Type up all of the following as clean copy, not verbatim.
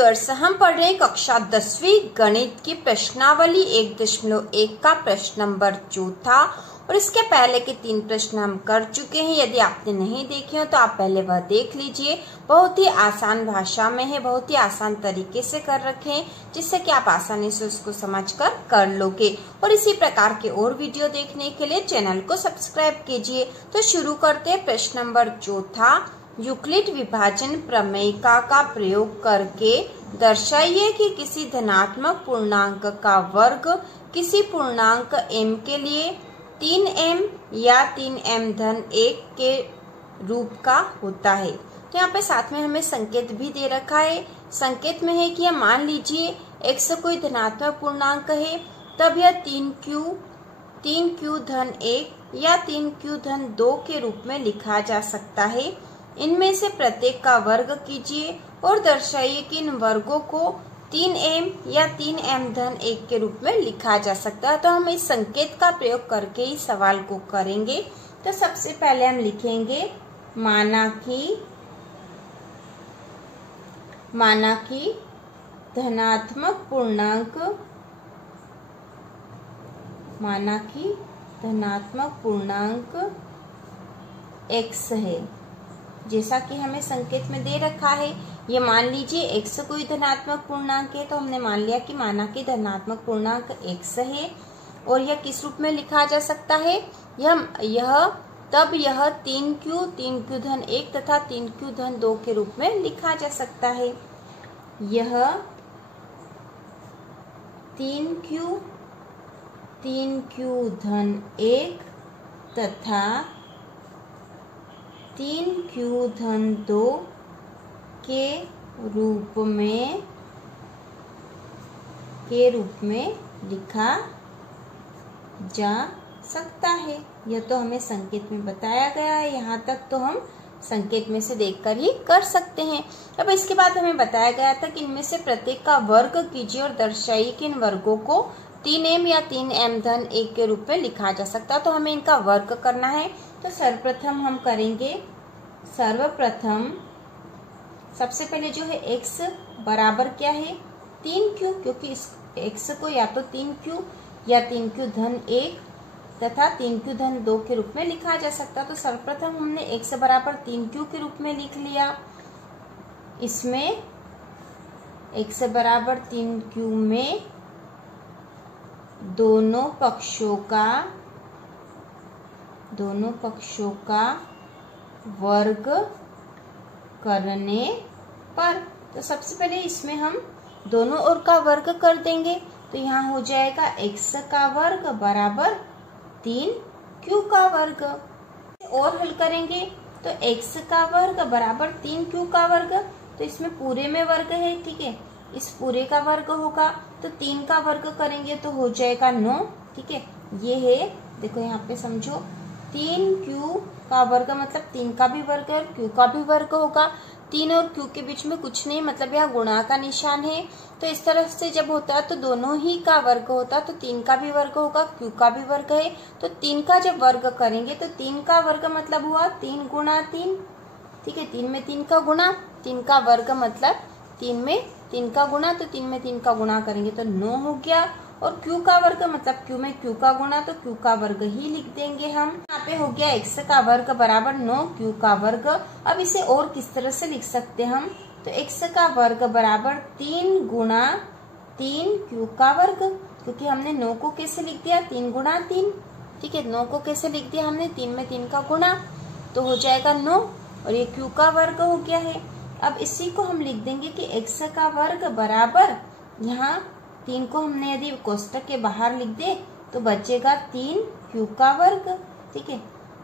Viewers, हम पढ़ रहे हैं कक्षा 10वीं गणित की प्रश्नावली 1.1 का प्रश्न नंबर 4 और इसके पहले के 3 प्रश्न हम कर चुके हैं। यदि आपने नहीं देखे हो तो आप पहले वह देख लीजिए। बहुत ही आसान भाषा में है, बहुत ही आसान तरीके से कर रखे हैं, जिससे कि आप आसानी से उसको समझकर कर लोगे। और इसी प्रकार के और वीडियो देखने के लिए चैनल को सब्सक्राइब कीजिए। तो शुरू करते हैं प्रश्न नंबर 4। यूक्लिड विभाजन प्रमेयिका का प्रयोग करके दर्शाइए कि किसी धनात्मक पूर्णांक का वर्ग किसी पूर्णांक m के लिए 3m या 3m धन 1 के रूप का होता है। तो यहाँ पे साथ में हमें संकेत भी दे रखा है। संकेत में है कि यह मान लीजिए x कोई धनात्मक पूर्णांक है, तब यह 3q धन 1 या 3q धन 2 के रूप में लिखा जा सकता है। इनमें से प्रत्येक का वर्ग कीजिए और दर्शाइए कि इन वर्गों को 3m या 3m धन 1 के रूप में लिखा जा सकता है। तो हम इस संकेत का प्रयोग करके इस सवाल को करेंगे। तो सबसे पहले हम लिखेंगे माना कि धनात्मक पूर्णांक x है, जैसा कि हमें संकेत में दे रखा है। ये मान लीजिए x कोई धनात्मक पूर्णांक है, तो हमने मान लिया कि माना कि धनात्मक पूर्णांक x है। और यह किस रूप में लिखा जा सकता है? यह 3q धन 1 तथा 3q धन 2 के रूप में लिखा जा सकता है। यह 3q धन 1 तथा 3q धन 2 के रूप में लिखा जा सकता है। यह तो हमें संकेत में बताया गया है। यहाँ तक तो हम संकेत में से देखकर ही कर सकते हैं। अब इसके बाद हमें बताया गया था कि इनमें से प्रत्येक का वर्ग कीजिए और दर्शाइए कि इन वर्गों को 3m या 3m धन 1 के रूप में लिखा जा सकता है। तो हमें इनका वर्ग करना है। तो सर्वप्रथम हम करेंगे, सबसे पहले जो है x बराबर क्या है 3q, क्योंकि इस x को या तो 3q या 3q धन 1 तथा 3q धन 2 के रूप में लिखा जा सकता है। तो सर्वप्रथम हमने x बराबर 3q के रूप में लिख लिया। इसमें x बराबर 3q में दोनों पक्षों का वर्ग करने पर, तो सबसे पहले इसमें हम दोनों ओर का वर्ग कर देंगे। तो यहाँ हो जाएगा x का वर्ग बराबर 3q का वर्ग। और हल करेंगे तो x का वर्ग बराबर 3q का वर्ग। तो इसमें पूरे में वर्ग है, ठीक है, इस पूरे का वर्ग होगा। तो 3 का वर्ग करेंगे तो हो जाएगा 9, ठीक है। ये है, देखो यहाँ पे समझो, 3q का वर्ग मतलब 3 का भी वर्ग है, q का भी वर्ग होगा। 3 और q के बीच में कुछ नहीं, मतलब यहाँ गुणा का निशान है। तो इस तरह से जब होता है तो दोनों ही का वर्ग होता है। तो 3 का भी वर्ग होगा, q का भी वर्ग है। तो 3 का जब वर्ग करेंगे तो 3 का वर्ग मतलब हुआ 3 गुणा 3, ठीक है। 3 में 3 का गुणा, 3 का वर्ग मतलब 3 में 3 का गुणा, तो 3 में 3 का गुणा करेंगे तो 9 हो गया। और q का वर्ग मतलब q में q का गुणा, तो q का वर्ग ही लिख देंगे हम। यहाँ पे हो गया x का वर्ग बराबर 9 q का वर्ग। अब इसे और किस तरह से लिख सकते हैं हम? तो x का वर्ग बराबर 3 गुणा 3 q का वर्ग, क्योंकि हमने 9 को कैसे लिख दिया 3 गुणा 3, ठीक है। 9 को कैसे लिख दिया हमने 3 में 3 का गुणा, तो हो जाएगा 9 और ये q का वर्ग हो गया है। अब इसी को हम लिख देंगे कि x का वर्ग बराबर, यहाँ 3 को हमने यदि कोष्टक के बाहर लिख दे तो बचेगा 3q का वर्ग, ठीक है।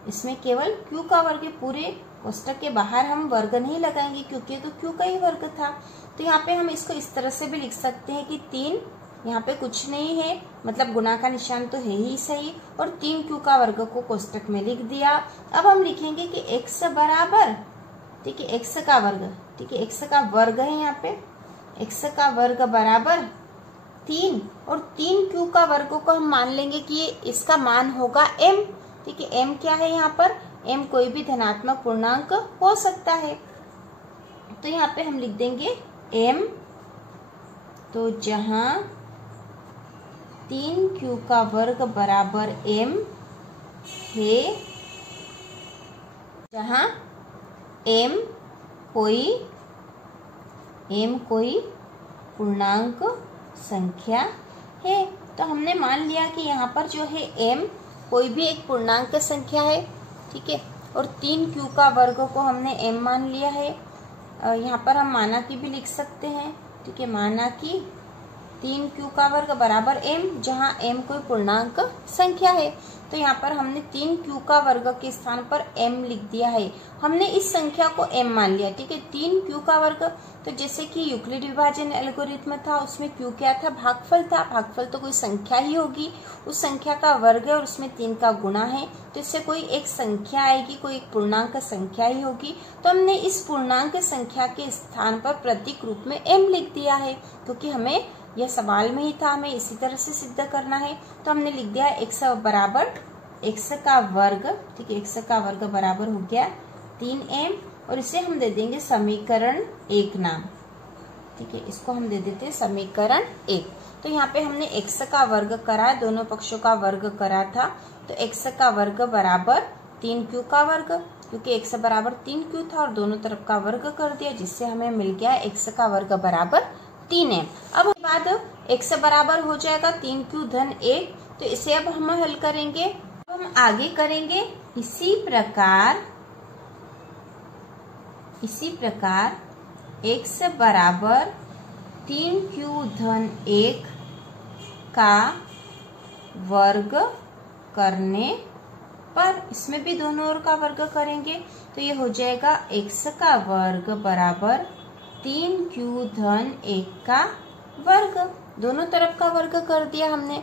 इसमें केवल q का वर्ग, पूरे कोष्टक के बाहर हम वर्ग नहीं लगाएंगे क्योंकि तो q का ही वर्ग था। तो यहाँ पे हम इसको इस तरह से भी लिख सकते हैं कि 3, यहाँ पे कुछ नहीं है, मतलब गुणा का निशान तो है ही सही, और 3q का वर्ग को कोष्टक में लिख दिया। अब हम लिखेंगे कि x बराबर, ठीक है, x का वर्ग, ठीक है, x का वर्ग है यहाँ पे, x का वर्ग बराबर 3 और 3q का वर्ग को हम मान लेंगे कि इसका मान होगा m, ठीक है। m क्या है यहाँ पर? m कोई भी धनात्मक पूर्णांक हो सकता है। तो यहाँ पे हम लिख देंगे m तो जहाँ 3q का वर्ग बराबर m है, जहाँ m कोई पूर्णांक संख्या है। तो हमने मान लिया कि यहाँ पर जो है m कोई भी एक पूर्णांक संख्या है, ठीक है। और 3q का वर्ग को हमने m मान लिया है। यहाँ पर हम माना कि भी लिख सकते हैं, ठीक है। माना कि 3q का वर्ग बराबर m, जहाँ m कोई पूर्णांक संख्या है। तो यहाँ पर हमने 3q का वर्ग के स्थान पर m लिख दिया है। हमने इस संख्या को m मान लिया, ठीक है। 3q का वर्ग, तो जैसे कि यूक्लिड विभाजन एल्गोरिथम था, उसमें q क्या था? भागफल था। भागफल तो कोई संख्या ही होगी, उस संख्या का वर्ग है और उसमें 3 का गुणा है, तो इससे कोई एक संख्या आएगी, कोई एक पूर्णांक संख्या ही होगी। तो हमने इस पूर्णांक संख्या के स्थान पर प्रतीक रूप में m लिख दिया है, क्योंकि हमें यह सवाल में ही था, हमें इसी तरह से सिद्ध करना है। तो हमने लिख दिया x बराबर x का वर्ग, ठीक है। x का वर्ग बराबर हो गया 3m, और इसे हम दे देंगे समीकरण 1 नाम, ठीक है। इसको हम दे देते हैं समीकरण 1। तो यहाँ पे हमने x का वर्ग करा, दोनों पक्षों का वर्ग करा था। तो x का वर्ग बराबर 3q का वर्ग, क्योंकि x बराबर 3q था और दोनों तरफ का वर्ग कर दिया, जिससे हमें मिल गया x का वर्ग बराबर 3m। अब बाद x बराबर हो जाएगा 3q धन 1, तो इसे अब हम हल करेंगे। अब हम आगे करेंगे इसी प्रकार x बराबर 3q धन 1 का वर्ग करने पर, इसमें भी दोनों ओर का वर्ग करेंगे, तो ये हो जाएगा x का वर्ग बराबर 3q धन 1 का वर्ग। दोनों तरफ का वर्ग कर दिया हमने,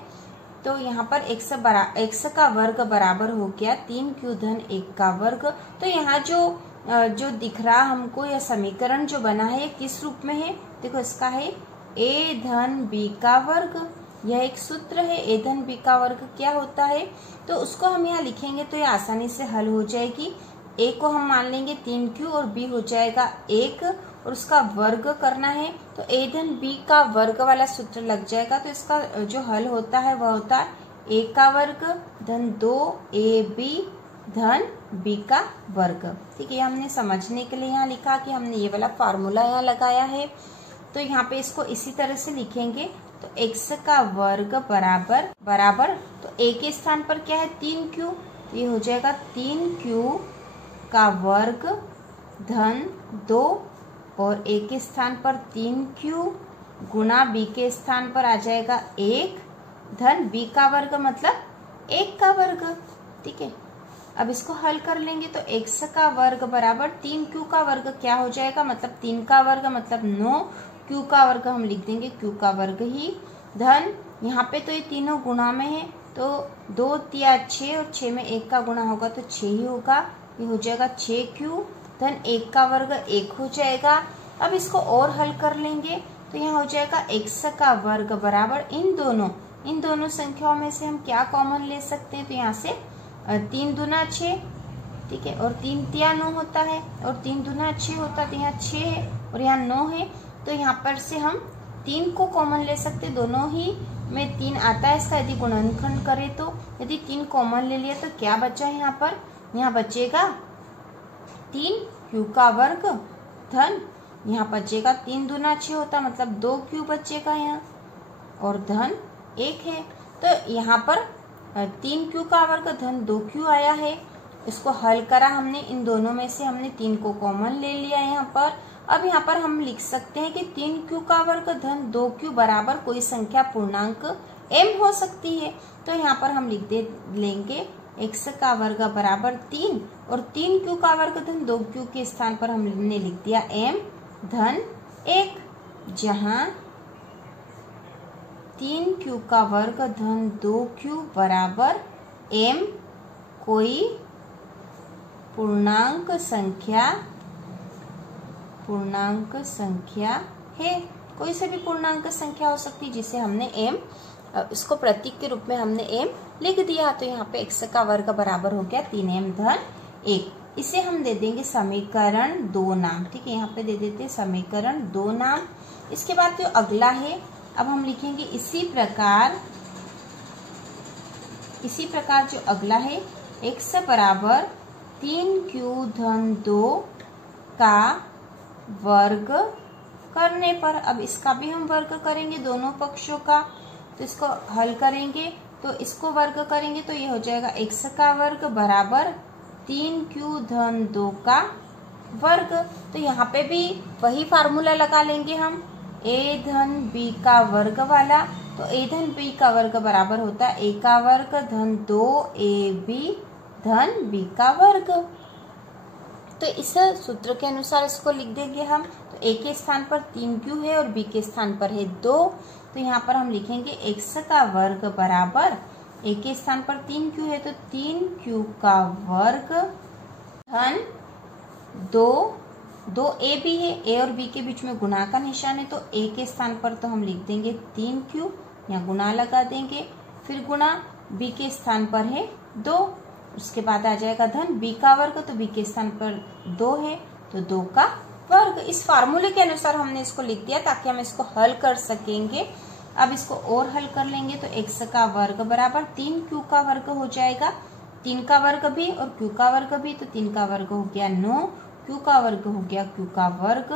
तो यहाँ पर x का वर्ग बराबर हो गया 3q धन 1 का वर्ग। तो यहाँ जो दिख रहा हमको, यह समीकरण जो बना है, किस रूप में है? देखो, इसका है a धन b का वर्ग। यह एक सूत्र है, a धन b का वर्ग क्या होता है, तो उसको हम यहाँ लिखेंगे तो ये आसानी से हल हो जाएगी। a को हम मान लेंगे 3q और b हो जाएगा 1, और उसका वर्ग करना है, तो a धन b का वर्ग वाला सूत्र लग जाएगा। तो इसका जो हल होता है वह होता है a का वर्ग धन 2ab धन b का वर्ग, ठीक है। हमने समझने के लिए यहाँ लिखा कि हमने ये वाला फार्मूला यहाँ लगाया है। तो यहाँ पे इसको इसी तरह से लिखेंगे, तो x का वर्ग बराबर तो a के स्थान पर क्या है? 3q, तो ये हो जाएगा 3q का वर्ग धन 2, और a के स्थान पर 3q गुणा b के स्थान पर आ जाएगा 1 धन b का वर्ग, मतलब 1 का वर्ग, ठीक है। अब इसको हल कर लेंगे, तो x का वर्ग बराबर 3q का वर्ग क्या हो जाएगा? मतलब 3 का वर्ग मतलब 9, q का वर्ग हम लिख देंगे q का वर्ग ही, धन यहाँ पे तो ये तीनों गुणा में है, तो 2 तिया 6 और 6 में 1 का गुणा होगा तो 6 ही होगा। ये हो जाएगा 6q धन 1 का वर्ग 1 हो जाएगा। अब इसको और हल कर लेंगे, तो यहाँ हो जाएगा x का वर्ग बराबर इन दोनों संख्याओं में से हम क्या कॉमन ले सकते हैं? तो यहाँ से 3 दूना 6, ठीक है, और 3 तिया 9 होता है, और 3 दूना 6 होता है, तो यहाँ 6 है और यहाँ 9 है। तो यहाँ पर से हम 3 को कॉमन ले सकते, दोनों ही में 3 आता है इसका, यदि गुणनखंड करें तो। यदि 3 कॉमन ले लिया तो क्या बचा है यहाँ पर? यहाँ बचेगा 3q का वर्ग धन, यहाँ बचेगा 3 दूना 6 होता मतलब 2q बचेगा यहाँ, और धन 1 है। तो यहाँ पर 3q का वर्ग धन 2q आया है। इसको हल करा हमने, इन दोनों में से हमने 3 को कॉमन ले लिया यहाँ पर। अब यहाँ पर हम लिख सकते हैं कि 3q का वर्ग धन 2q बराबर कोई संख्या पूर्णांक m हो सकती है। तो यहाँ पर हम लिख लेंगे x का वर्ग बराबर 3, और 3q का वर्ग धन 2q के स्थान पर हमने लिख दिया m धन 1, जहाँ 3q का वर्ग धन 2q बराबर m कोई पूर्णांक संख्या है। कोई से भी पूर्णांक संख्या हो सकती है, जिसे हमने m, इसको प्रतीक के रूप में हमने m लिख दिया। तो यहाँ पे x का वर्ग बराबर हो गया 3m धन 1। इसे हम दे देंगे समीकरण 2 नाम, ठीक है। यहाँ पे दे देते हैं समीकरण 2 नाम। इसके बाद जो अगला है अब हम लिखेंगे इसी प्रकार जो अगला है x बराबर 3q-2 का वर्ग करने पर। अब इसका भी हम वर्ग करेंगे दोनों पक्षों का, तो इसको हल करेंगे तो इसको वर्ग करेंगे तो ये हो जाएगा x का वर्ग बराबर 3q-2 का वर्ग। तो यहाँ पे भी वही फार्मूला लगा लेंगे हम a-b का वर्ग वाला। तो a-b का वर्ग बराबर होता है a का वर्ग धन 2ab धन b का वर्ग। तो इस सूत्र के अनुसार इसको लिख देंगे हम। तो a के स्थान पर 3q है और b के स्थान पर है 2। तो यहाँ पर हम लिखेंगे x का वर्ग बराबर a के स्थान पर 3q है तो 3q का वर्ग धन 2 a भी है, a और b के बीच में गुणा का निशान है तो a के स्थान पर तो हम लिख देंगे 3q, यहाँ गुणा लगा देंगे, फिर गुणा b के स्थान पर है 2, उसके बाद आ जाएगा धन b का वर्ग, तो b के स्थान पर 2 है तो 2 का वर्ग। इस फार्मूले के अनुसार हमने इसको लिख दिया ताकि हम इसको हल कर सकेंगे। अब इसको और हल कर लेंगे तो x का वर्ग बराबर 3q का वर्ग हो जाएगा, 3 का वर्ग भी और q का वर्ग भी, तो 3 का वर्ग हो गया 9, q का वर्ग हो गया q का वर्ग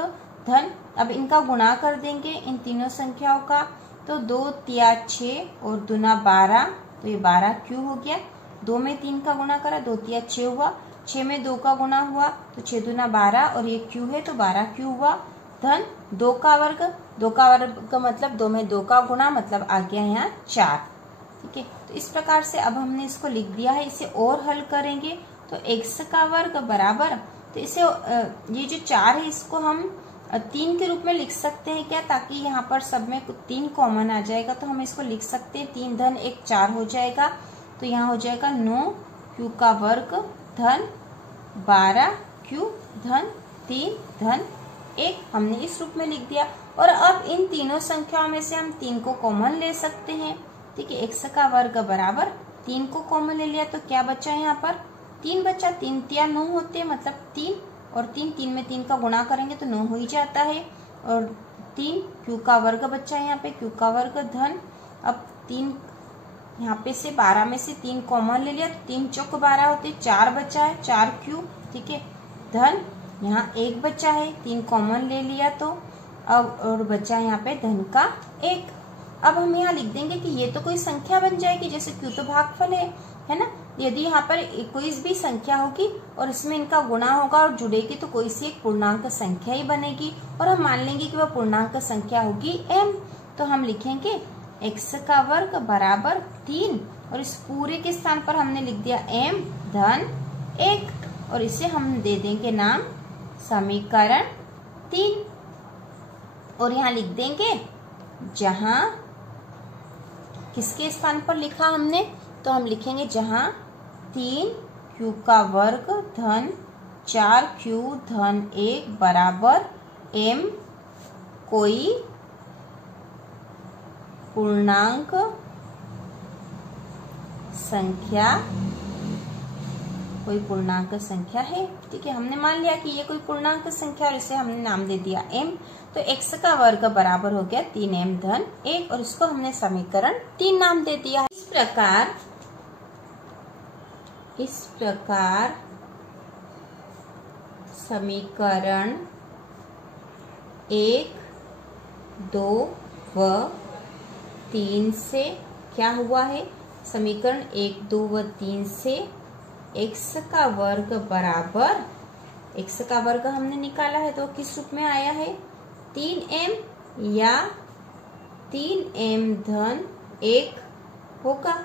धन, अब इनका गुणा कर देंगे इन तीनों संख्याओं का, तो 2 तिया 6 और दूना 12, तो ये 12q हो गया। 2 में 3 का गुणा करा, 2 तिया 6 हुआ, 6 में 2 का गुणा हुआ तो 6 दूना 12 और ये q है तो 12q हुआ धन 2 का वर्ग। 2 का वर्ग का मतलब 2 में 2 का गुणा, मतलब आ गया यहाँ 4। ठीक है, तो इस प्रकार से अब हमने इसको लिख दिया है। इसे और हल करेंगे तो x का वर्ग बराबर, तो इसे ये जो 4 है इसको हम 3 के रूप में लिख सकते हैं क्या, ताकि यहाँ पर सब में 3 कॉमन आ जाएगा तो हम इसको लिख सकते हैं 3 धन 1 4 हो जाएगा। तो यहाँ हो जाएगा 9q का वर्ग धन 12q धन 3 धन 1, हमने इस रूप में लिख दिया। और अब इन तीनों संख्याओं में से हम 3 को कॉमन ले सकते हैं। ठीक है, x का वर्ग बराबर 3 को कॉमन ले लिया तो क्या बचा यहाँ पर 3 बचा, 3 तिया 9 होते हैं मतलब 3 और 3 में 3 का गुणा करेंगे तो 9 हो ही जाता है, और 3 q का वर्ग बचा यहाँ पे q का वर्ग धन, अब 3 यहाँ पे से 12 में से 3 कॉमन ले लिया तो 3 चौक 12 होते, 4 बचा है 4q। ठीक है, धन यहाँ 1 बचा है, 3 कॉमन ले लिया तो अब और बचा यहाँ पे धन का 1। अब हम यहाँ लिख देंगे कि ये तो कोई संख्या बन जाएगी, जैसे q तो भागफल है ना। यदि यहाँ पर कोई भी संख्या होगी और इसमें इनका गुणा होगा और जुड़ेगी तो कोई सी एक पूर्णांक संख्या ही बनेगी, और हम मान लेंगे कि वह पूर्णांक संख्या होगी m। तो हम लिखेंगे x का वर्ग बराबर 3 और इस पूरे के स्थान पर हमने लिख दिया m धन 1 और इसे हम दे देंगे नाम समीकरण 3। और यहाँ लिख देंगे जहां किसके स्थान पर लिखा हमने, तो हम लिखेंगे जहां 3q का वर्ग धन 4q धन 1 बराबर m कोई पूर्णांक संख्या है। ठीक है, हमने मान लिया कि ये कोई पूर्णांक संख्या और इसे हमने नाम दे दिया m। तो x का वर्ग बराबर हो गया 3m धन 1 और इसको हमने समीकरण 3 नाम दे दिया। इस प्रकार समीकरण 1, 2 व 3 से क्या हुआ है, समीकरण 1, 2 व 3 से x का वर्ग बराबर, x का वर्ग हमने निकाला है तो किस रूप में आया है 3m या 3m धन 1 होगा।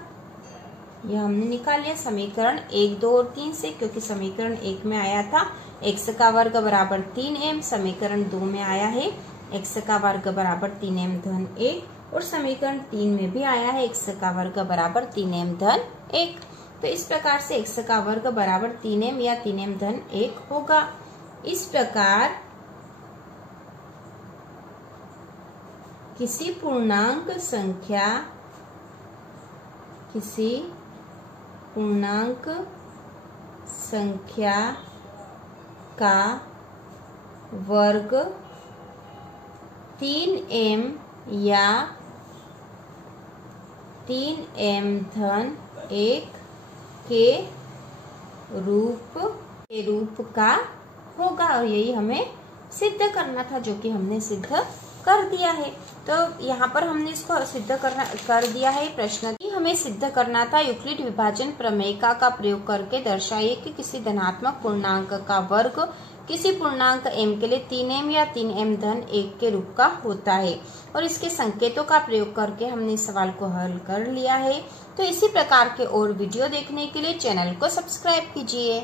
यह हमने निकाल लिया समीकरण 1, 2 और 3 से, क्योंकि समीकरण 1 में आया था x का वर्ग बराबर 3m, समीकरण 2 में आया है x का वर्ग बराबर 3m धन 1 और समीकरण 3 में भी आया है x का वर्ग बराबर 3m धन 1। तो इस प्रकार से x का वर्ग बराबर 3m या 3m धन 1 होगा। इस प्रकार किसी पूर्णांक संख्या का वर्ग 3m या 3m धन 1 के रूप का होगा, और यही हमें सिद्ध करना था, जो कि हमने सिद्ध कर दिया है। तो यहाँ पर हमने इसको सिद्ध कर दिया है। प्रश्न की हमें सिद्ध करना था, यूक्लिड विभाजन प्रमेय का प्रयोग करके दर्शाइए कि किसी धनात्मक पूर्णांक का वर्ग किसी पूर्णांक m के लिए 3m या 3m धन 1 के रूप का होता है। और इसके संकेतों का प्रयोग करके हमने इस सवाल को हल कर लिया है। तो इसी प्रकार के और वीडियो देखने के लिए चैनल को सब्सक्राइब कीजिए।